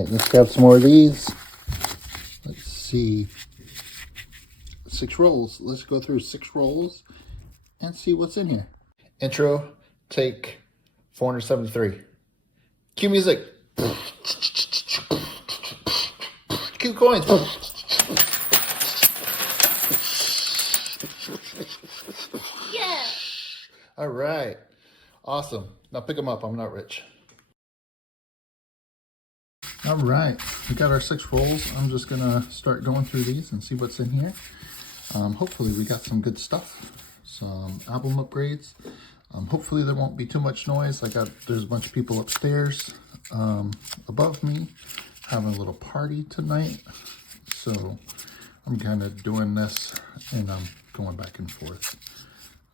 right, let's grab some more of these. Let's see. 6 rolls. Let's go through 6 rolls and see what's in here. Intro, take 473. Cue music. Cue coins. Yeah. All right. Awesome. Now pick them up. I'm not rich. All right. We got our 6 rolls. I'm just going to start going through these and see what's in here. Hopefully we got some good stuff. Some album upgrades. Hopefully there won't be too much noise. There's a bunch of people upstairs above me having a little party tonight. So I'm kind of doing this and I'm going back and forth.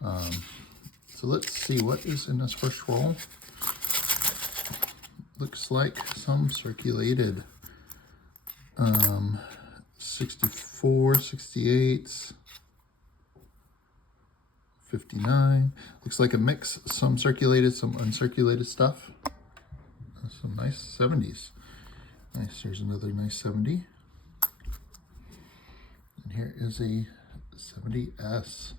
So let's see what is in this first roll. Looks like some circulated 64, 68, 59. Looks like a mix, some circulated, some uncirculated stuff. Some nice 70s. Nice, there's another nice 70. And here is a 70S.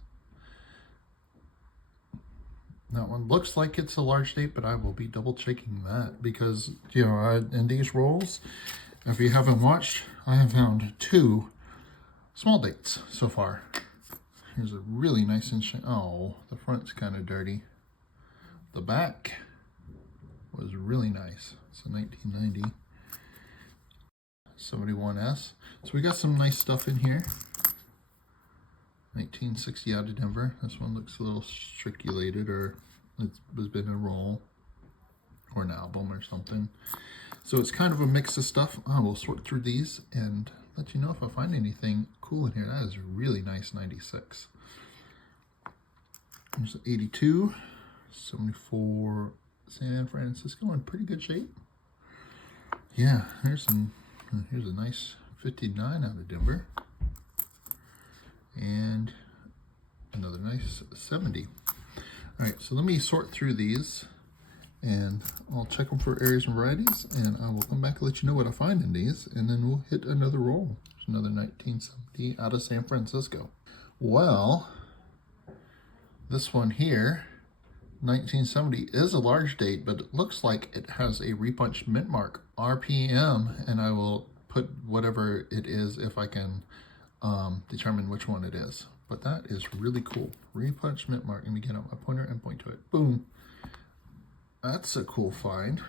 That one looks like it's a large date, but I will be double checking that because, you know, in these rolls, if you haven't watched, I have found 2 small dates so far. Here's a really nice and oh, the front's kind of dirty. The back was really nice. It's a 1990 71S. So we got some nice stuff in here. 1960 out of Denver. This one looks a little circulated, or it's been a roll or an album or something. So it's kind of a mix of stuff. I will sort through these and let you know if I find anything cool in here. That is a really nice 96. There's 82, 74 San Francisco in pretty good shape. Yeah, here's a nice 59 out of Denver. And another nice 70. All right, so let me sort through these and I'll check them for areas and varieties and I will come back and let you know what I find in these and then we'll hit another roll. There's another 1970 out of San Francisco. Well, this one here, 1970, is a large date, but it looks like it has a repunched mint mark, RPM, and I will put whatever it is if I can determine which one it is. But that is really cool. Repunch mint mark. Let me get out my pointer and point to it. Boom. That's a cool find.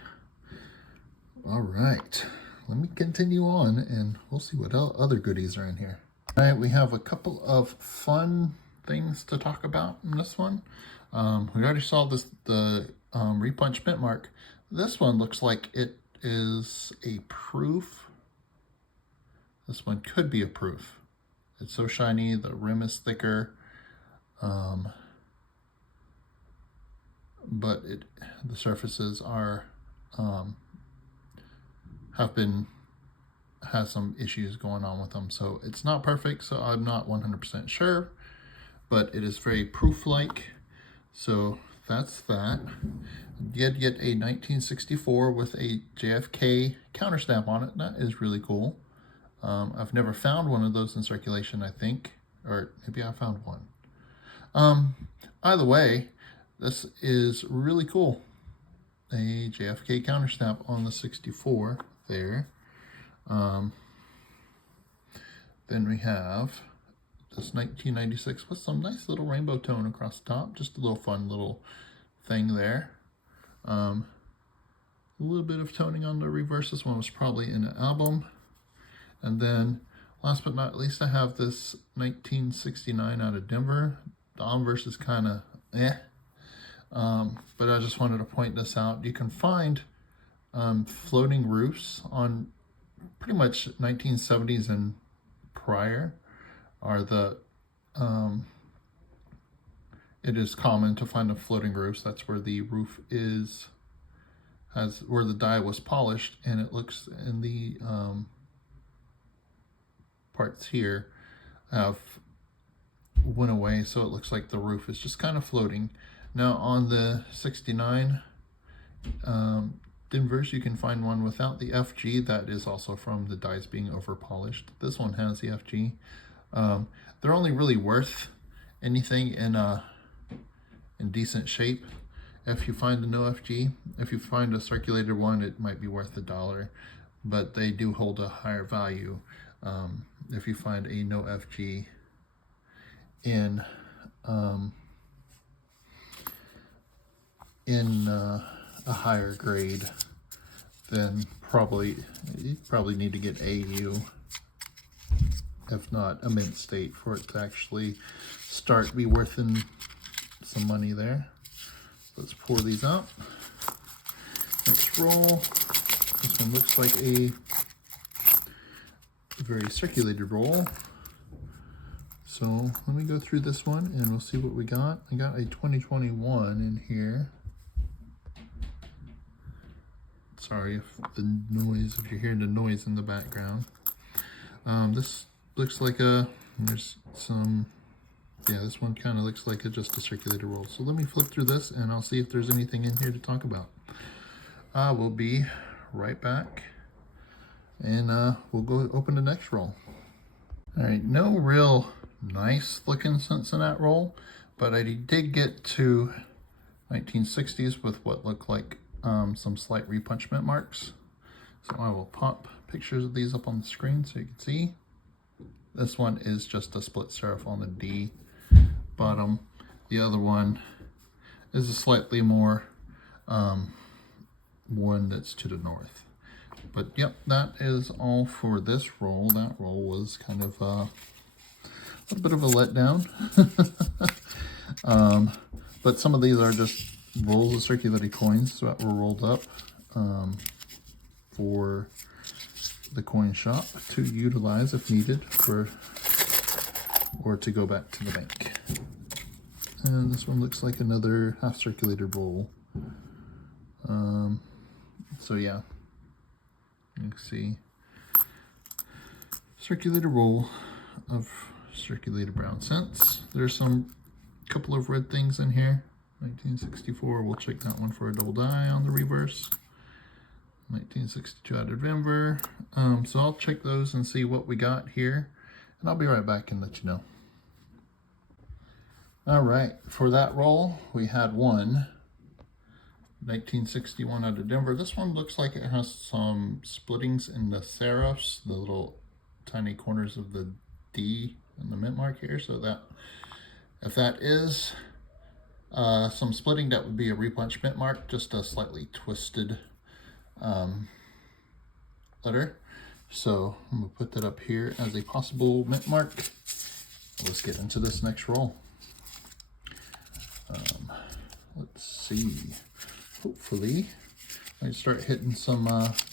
All right. Let me continue on and we'll see what other goodies are in here. All right, we have a couple of fun things to talk about in this one. We already saw the repunch mint mark. This one looks like it is a proof. This one could be a proof. It's so shiny, the rim is thicker, but the surfaces are has some issues going on with them. So it's not perfect, so I'm not 100% sure, but it is very proof-like. So that's that. Did get a 1964 with a JFK counter stamp on it. That is really cool. I've never found one of those in circulation, I think, or maybe I found one. Either way, this is really cool. A JFK counter stamp on the 64 there. Then we have this 1996 with some nice little rainbow tone across the top. Just a little fun little thing there. A little bit of toning on the reverse. This one was probably in an album. And then, last but not least, I have this 1969 out of Denver. The obverse is kind of but I just wanted to point this out. You can find floating roofs on pretty much 1970s and prior. It is common to find the floating roofs. That's where the roof where the die was polished, and it looks in the parts here have went away, so it looks like the roof is just kind of floating. Now on the 69, Denvers, you can find one without the FG. That is also from the dies being over polished. This one has the FG. They're only really worth anything in decent shape if you find a no FG. If you find a circulated one, it might be worth $1, but they do hold a higher value if you find a no FG in a higher grade, then you probably need to get AU, if not a mint state, for it to actually start be worth some money there. Let's pour these out. Next roll. This one looks like a very circulated roll. So let me go through this one and we'll see what we got. I got a 2021 in here. Sorry if you're hearing the noise in the background. This looks like this one kind of looks like just a circulated roll. So let me flip through this and I'll see if there's anything in here to talk about. We'll be right back and we'll go open the next roll. All right, no real nice looking Cincinnati roll, but I did get to 1960s with what looked like some slight repunchment marks. So I will pop pictures of these up on the screen so you can see. This one is just a split serif on the D bottom. The other one is a slightly more one that's to the north. But yep, that is all for this roll. That roll was kind of a little bit of a letdown. But some of these are just rolls of circulated coins that were rolled up for the coin shop to utilize if needed or to go back to the bank. And this one looks like another half circulated roll. So yeah, you can see circulated roll of circulated brown cents. There's some couple of red things in here. 1964, we'll check that one for a double die on the reverse. 1962 out of Denver. So I'll check those and see what we got here, and I'll be right back and let you know. All right, for that roll, we had one 1961 out of Denver. This one looks like it has some splittings in the serifs, the little tiny corners of the D and the mint mark here. So that, if that is some splitting, that would be a repunch mint mark, just a slightly twisted letter. So I'm gonna put that up here as a possible mint mark. Let's get into this next roll. Let's see. Hopefully I can start hitting some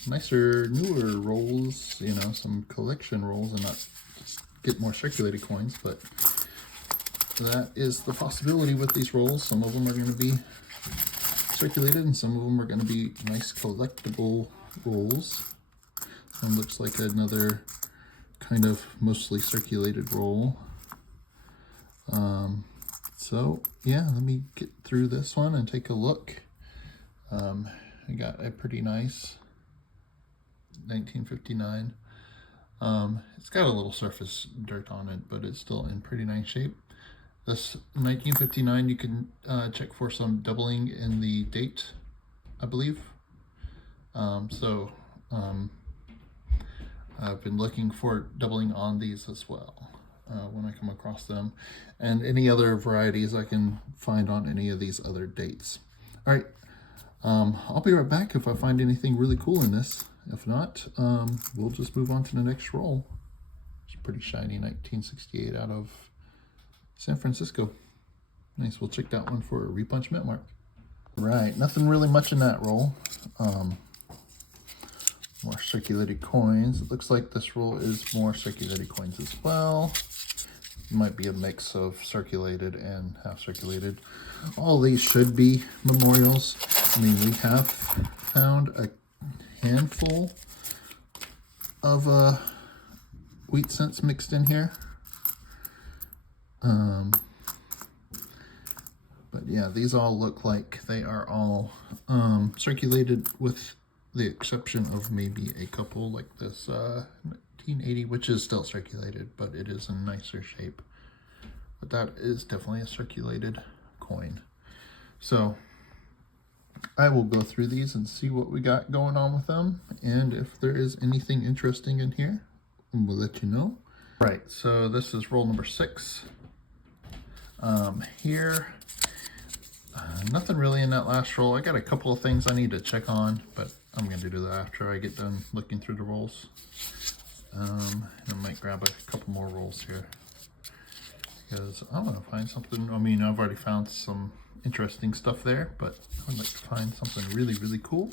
nicer, newer rolls, you know, some collection rolls, and not just get more circulated coins, but that is the possibility with these rolls. Some of them are going to be circulated and some of them are going to be nice collectible rolls. One looks like another kind of mostly circulated roll. So yeah, let me get through this one and take a look. I got a pretty nice 1959. It's got a little surface dirt on it, but it's still in pretty nice shape. This 1959, you can check for some doubling in the date, I believe. I've been looking for doubling on these as well when I come across them, and any other varieties I can find on any of these other dates. All right, I'll be right back if I find anything really cool in this. If not, we'll just move on to the next roll. It's a pretty shiny 1968 out of San Francisco. Nice, we'll check that one for a repunch mint mark. Right, nothing really much in that roll. More circulated coins. It looks like this roll is more circulated coins as well. It might be a mix of circulated and half circulated. All these should be memorials. I mean, we have found a handful of wheat cents mixed in here. But yeah, these all look like they are all circulated with the exception of maybe a couple like this 1980, which is still circulated, but it is in nicer shape. But that is definitely a circulated coin. So I will go through these and see what we got going on with them, and if there is anything interesting in here, we'll let you know. Right, so this is roll number 6. Here, nothing really in that last roll. I got a couple of things I need to check on, but I'm going to do that after I get done looking through the rolls. I might grab a couple more rolls here, because I want to find something. I mean, I've already found some interesting stuff there, but I would like to find something really, really cool.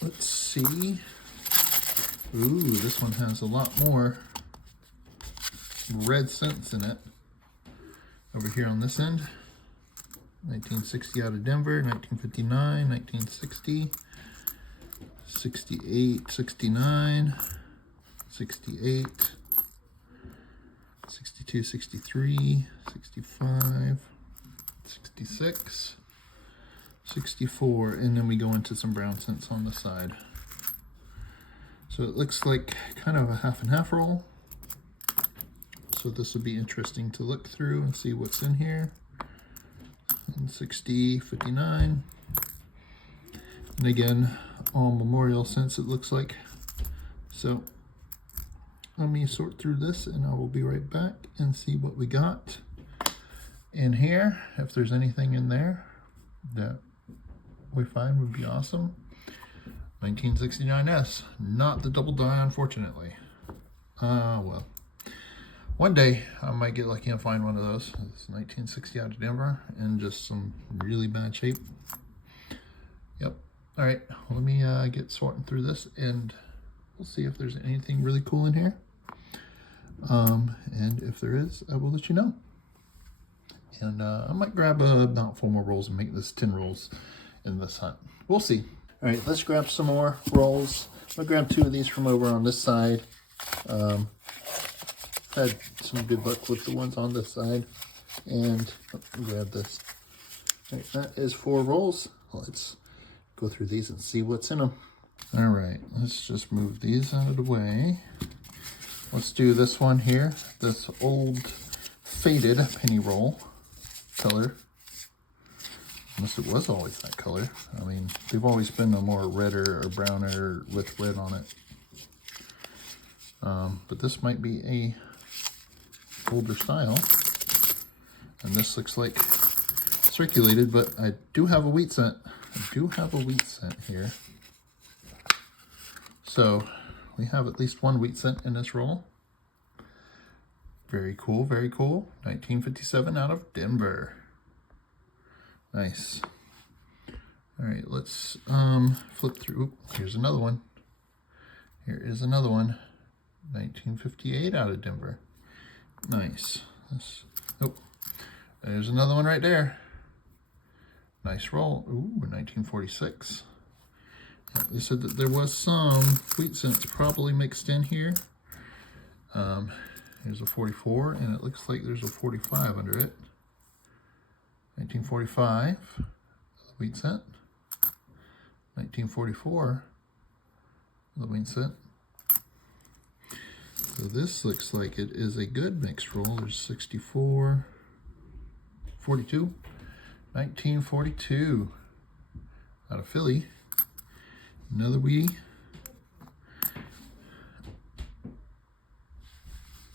Let's see. Ooh, this one has a lot more red cents in it. Over here on this end, 1960 out of Denver, 1959, 1960, 68, 69, 68, 62, 63, 65, 66, 64, and then we go into some brown cents on the side. So it looks like kind of a half and half roll. So this will be interesting to look through and see what's in here. 60, 59. And again, all memorial cents it looks like. So let me sort through this and I will be right back and see what we got in here. If there's anything in there that we find would be awesome. 1969S, not the double die, unfortunately. Well, one day I might get lucky and find one of those. It's 1960 out of Denver in just some really bad shape. Yep. All right, let me get sorting through this and we'll see if there's anything really cool in here. And if there is, I will let you know. And I might grab about 4 more rolls and make this 10 rolls in this hunt. We'll see. All right, let's grab some more rolls. I'm gonna grab 2 of these from over on this side. Had some good luck with the ones on this side. And grab this. All right, that is 4 rolls. Let's go through these and see what's in them. All right, let's just move these out of the way. Let's do this one here. This old faded penny roll color. Unless it was always that color. I mean, they've always been a more redder or browner with red on it. But this might be a older style. And this looks like circulated, but I do have a wheat cent. I do have a wheat cent here. So we have at least 1 wheat cent in this roll. Very cool, very cool. 1957 out of Denver. Nice. All right, let's flip through. Oop, here's another one. Here is another one. 1958 out of Denver. Nice. Nope. There's another one right there. Nice roll. Ooh, 1946. They said that there was some wheat cents probably mixed in here. Here's a 44, and it looks like there's a 45 under it. 1945, wheat cent. 1944, the wheat cent. So this looks like it is a good mixed roll. There's 64, 42, 1942 out of Philly. Another wheatie.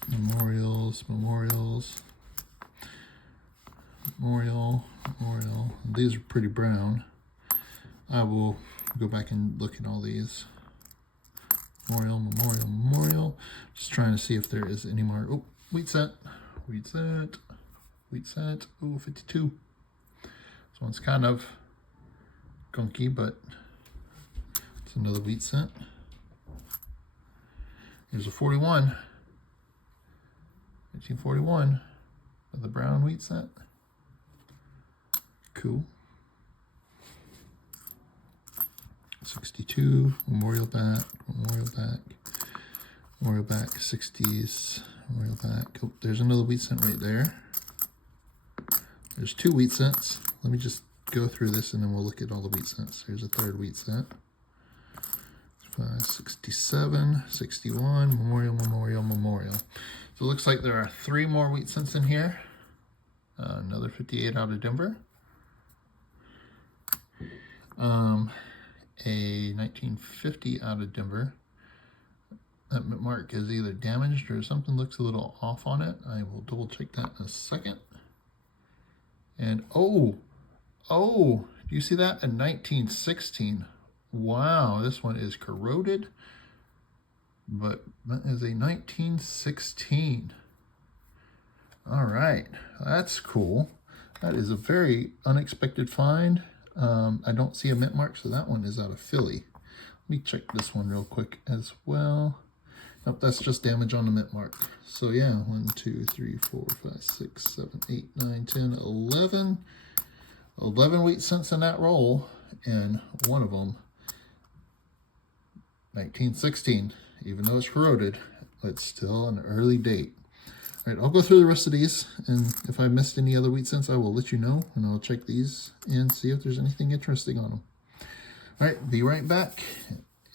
Memorials. Memorial. These are pretty brown. I will go back and look at all these. Memorial. Just trying to see if there is any more. Oh, wheat cent. Oh, 52. This one's kind of gunky, but it's another wheat cent. Here's a 41. 1941. The brown wheat cent. Cool. 62, Memorial back, 60s, Memorial back. Oh, there's another wheat cent right there. There's 2 wheat cents. Let me just go through this and then we'll look at all the wheat cents. Here's a 3rd wheat cent. 67, 61, Memorial, Memorial, Memorial. So it looks like there are 3 more wheat cents in here. Another 58 out of Denver. A 1950 out of Denver. That mark is either damaged or something looks a little off on it. I will double check that in a second. And do you see that? A 1916. Wow, this one is corroded, but that is a 1916. All right, that's cool. That is a very unexpected find. I don't see a mint mark, so that one is out of Philly. Let me check this one real quick as well. Nope, that's just damage on the mint mark. So yeah, 1, 2, 3, 4, 5, 6, 7, 8, 9, 10, 11. 11 wheat cents in that roll, and one of them, 1916. Even though it's corroded, it's still an early date. All right, I'll go through the rest of these, and if I missed any other wheat cents, I will let you know, and I'll check these and see if there's anything interesting on them. All right, be right back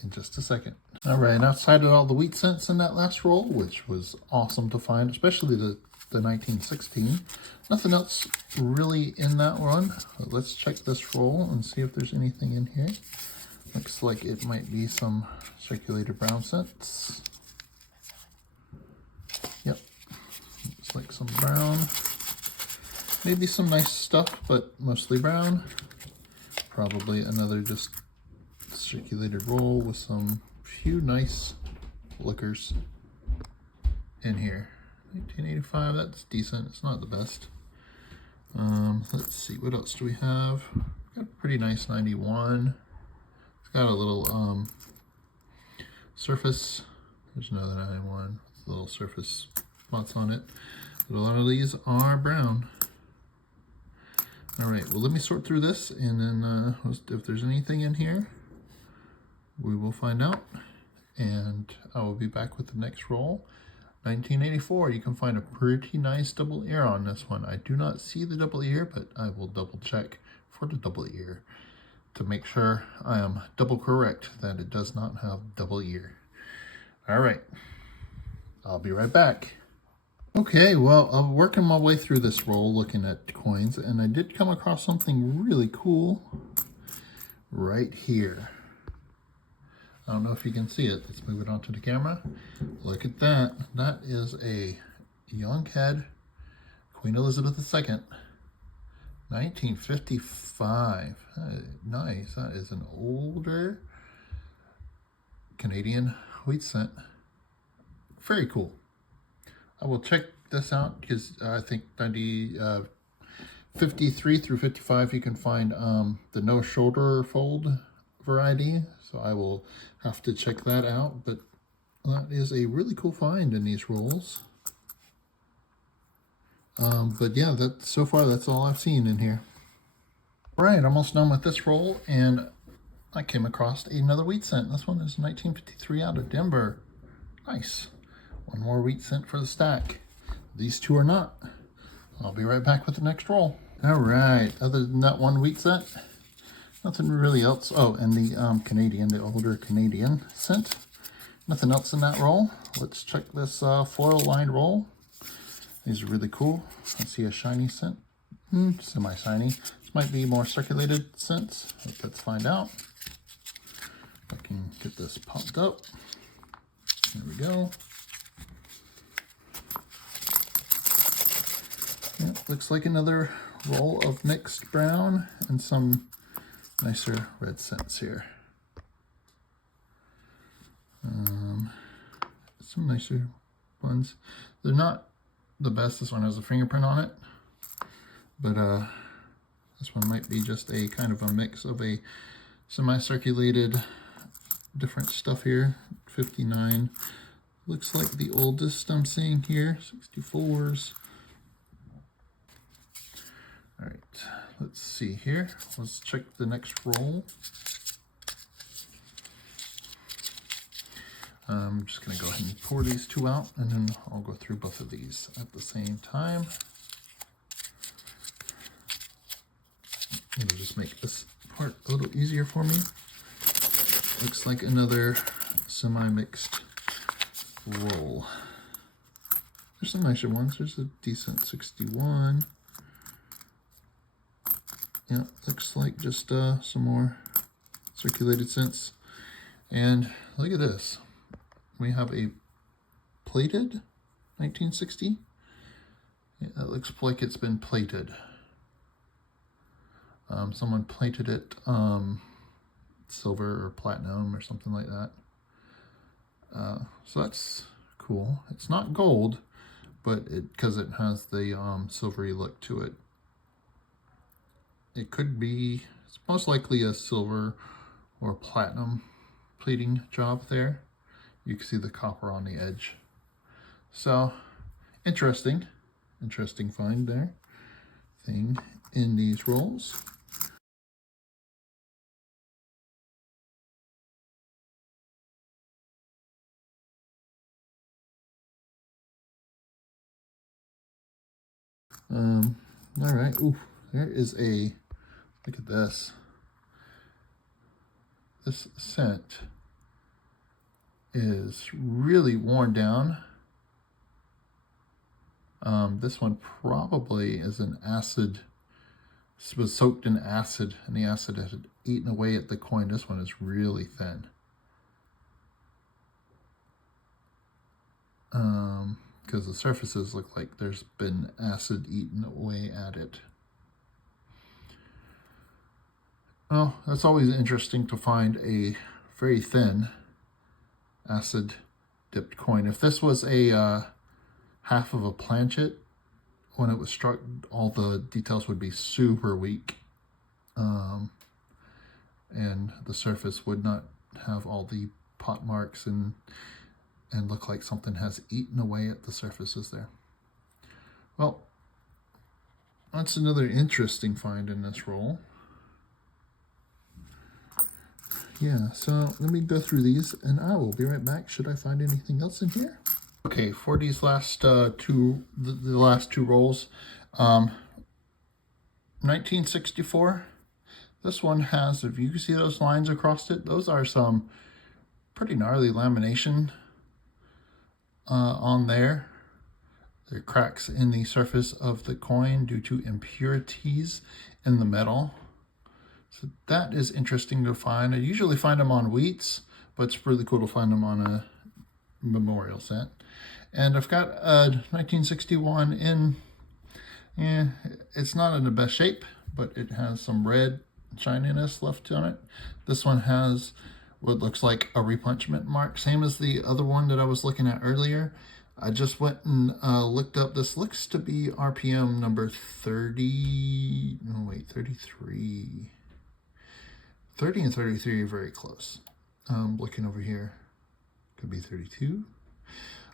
in just a second. All right, outside of all the wheat cents in that last roll, which was awesome to find, especially the 1916, nothing else really in that one. But let's check this roll and see if there's anything in here. Looks like it might be some circulated brown cents. Yep, looks like some brown. Maybe some nice stuff, but mostly brown. Probably another just circulated roll with some few nice liquors in here. 1985, that's decent. It's not the best. Let's see, what else do we have? Got a pretty nice 91. It's got a little surface. There's another 91 with little surface spots on it. But a lot of these are brown. All right, well, let me sort through this, and then if there's anything in here, we will find out. And I will be back with the next roll. 1984, you can find a pretty nice double ear on this one. I do not see the double ear, but I will double check for the double ear to make sure I am double correct that it does not have double ear. All right, I'll be right back. Okay, well, I'm working my way through this roll looking at coins, and I did come across something really cool right here. I don't know if you can see it. Let's move it onto the camera. Look at that. That is a young head, Queen Elizabeth II, 1955. Nice. That is an older Canadian wheat cent. Very cool. I will check this out because I think 53 through 55 you can find the no shoulder fold variety. So I will have to check that out, but that is a really cool find in these rolls. But yeah, so far that's all I've seen in here. All right, almost done with this roll, and I came across another wheat cent. This one is 1953 out of Denver. Nice. One more wheat cent for the stack. These two are not. I'll be right back with the next roll. All right, other than that one wheat cent, nothing really else. Oh, and the Canadian, the older Canadian cent. Nothing else in that roll. Let's check this foil lined roll. These are really cool. I see a shiny cent. Semi-shiny. This might be more circulated cents. Let's find out. If I can get this popped up. There we go. Yeah, looks like another roll of mixed brown and some nicer red cents here. Some nicer ones. They're not the best. This one has a fingerprint on it, but this one might be just a kind of a mix of a semi-circulated different stuff here. 59 looks like the oldest I'm seeing here. 64s. All right, let's see here. Let's check the next roll. I'm just going to go ahead and pour these two out, and then I'll go through both of these at the same time. It'll just make this part a little easier for me. looks like another semi-mixed roll. There's some nicer ones. There's a decent 61. Yeah, looks like just some more circulated cents. And look at this. We have a plated 1960. Yeah, it looks like it's been plated. Someone plated it silver or platinum or something like that. So that's cool. It's not gold, but because it has the silvery look to it. It could be, it's most likely a silver or platinum plating job there. You can see the copper on the edge. So interesting find there. Thing in these rolls. All right. Ooh, there is a, look at this. This cent is really worn down. This one probably is an acid. This was soaked in acid, and the acid had eaten away at the coin. This one is really thin. Because the surfaces look like there's been acid eaten away at it. Well, that's always interesting to find a very thin acid dipped coin. If this was a half of a planchet, when it was struck, all the details would be super weak. And the surface would not have all the pot marks and look like something has eaten away at the surfaces there. Well, that's another interesting find in this roll. Yeah, so let me go through these and I will be right back should I find anything else in here. Okay, for these last the last two rolls, 1964, this one has, if you can see those lines across it, those are some pretty gnarly lamination on there. There are cracks in the surface of the coin due to impurities in the metal. So that is interesting to find. I usually find them on wheats, but it's really cool to find them on a memorial cent. And I've got a 1961 in, yeah, it's not in the best shape, but it has some red shininess left on it. This one has what looks like a repunchment mark, same as the other one that I was looking at earlier. I just went and looked up, this looks to be RPM number 30, no wait, 33. 30 and 33 are very close. Looking over here, could be 32.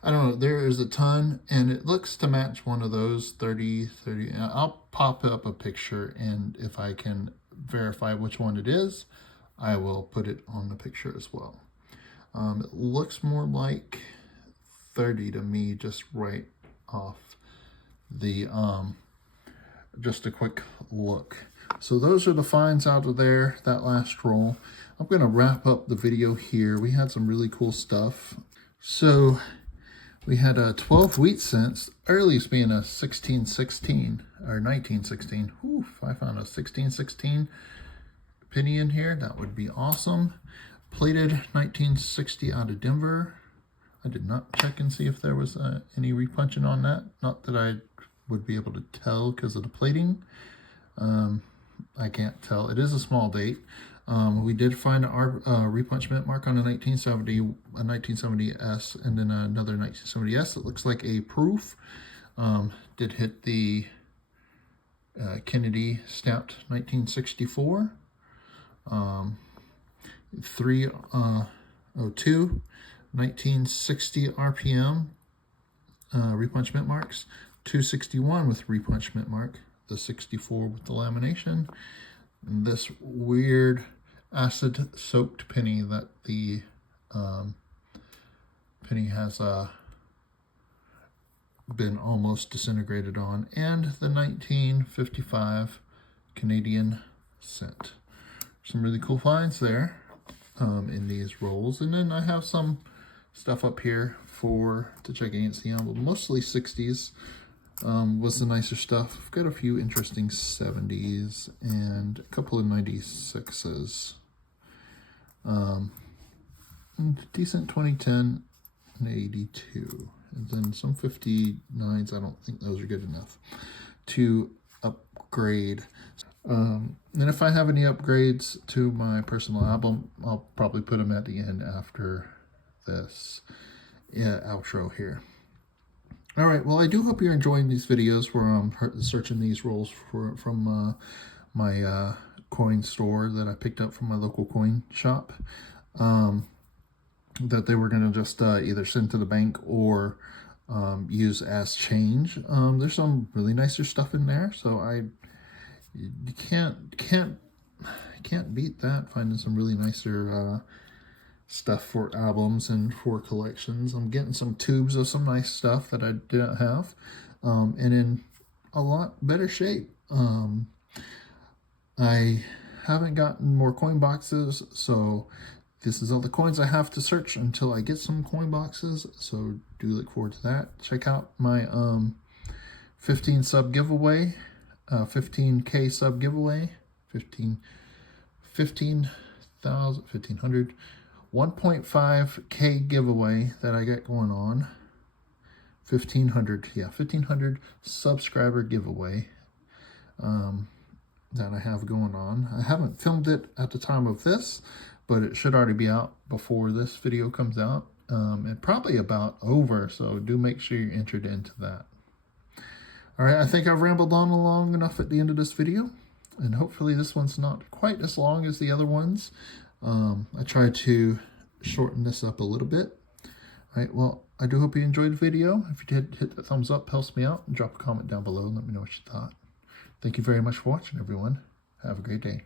I don't know, there is a ton, and it looks to match one of those 30. I'll pop up a picture, and if I can verify which one it is, I will put it on the picture as well. It looks more like 30 to me, just right off the, just a quick look. So those are the finds out of there, that last roll. I'm gonna wrap up the video here. We had some really cool stuff. So we had a 12 wheat cents, earliest being a 1616 or 1916. Whew, if I found a 1616 penny in here, that would be awesome. Plated 1960 out of Denver. I did not check and see if there was any repunching on that. Not that I would be able to tell because of the plating. I can't tell. It is a small date. We did find our repunchment mark on a 1970S and then another 1970S. It looks like a proof. Did hit the Kennedy stamped 1964. 302, 1960 RPM repunchment marks. 261 with repunchment mark. The 64 with the lamination. And this weird acid soaked penny that the penny has been almost disintegrated on, and the 1955 Canadian cent. Some really cool finds there. in these rolls. And then I have some stuff up here to check against the album. Mostly 60s was the nicer stuff. I've got a few interesting 70s and a couple of 96s. Decent 2010 and 82. And then some 59s. I don't think those are good enough to upgrade. And if I have any upgrades to my personal album, I'll probably put them at the end after this outro here. All right, well, I do hope you're enjoying these videos where I'm searching these rolls from my coin store that I picked up from my local coin shop, that they were going to just either send to the bank or use as change. There's some really nicer stuff in there, so you can't beat that, finding some really nicer stuff for albums and for collections. I'm getting some tubes of some nice stuff that I didn't have, and in a lot better shape. I haven't gotten more coin boxes, so this is all the coins I have to search until I get some coin boxes, so do look forward to that. Check out my 15 sub giveaway, 15K sub giveaway, 1,500, 1.5K giveaway that I got going on. 1,500 subscriber giveaway that I have going on. I haven't filmed it at the time of this, but it should already be out before this video comes out, and probably about over, so do make sure you're entered into that. All right, I think I've rambled on long enough at the end of this video, and hopefully this one's not quite as long as the other ones. I tried to shorten this up a little bit. All right, well, I do hope you enjoyed the video. If you did, hit the thumbs up, helps me out, and drop a comment down below and let me know what you thought. Thank you very much for watching, everyone. Have a great day.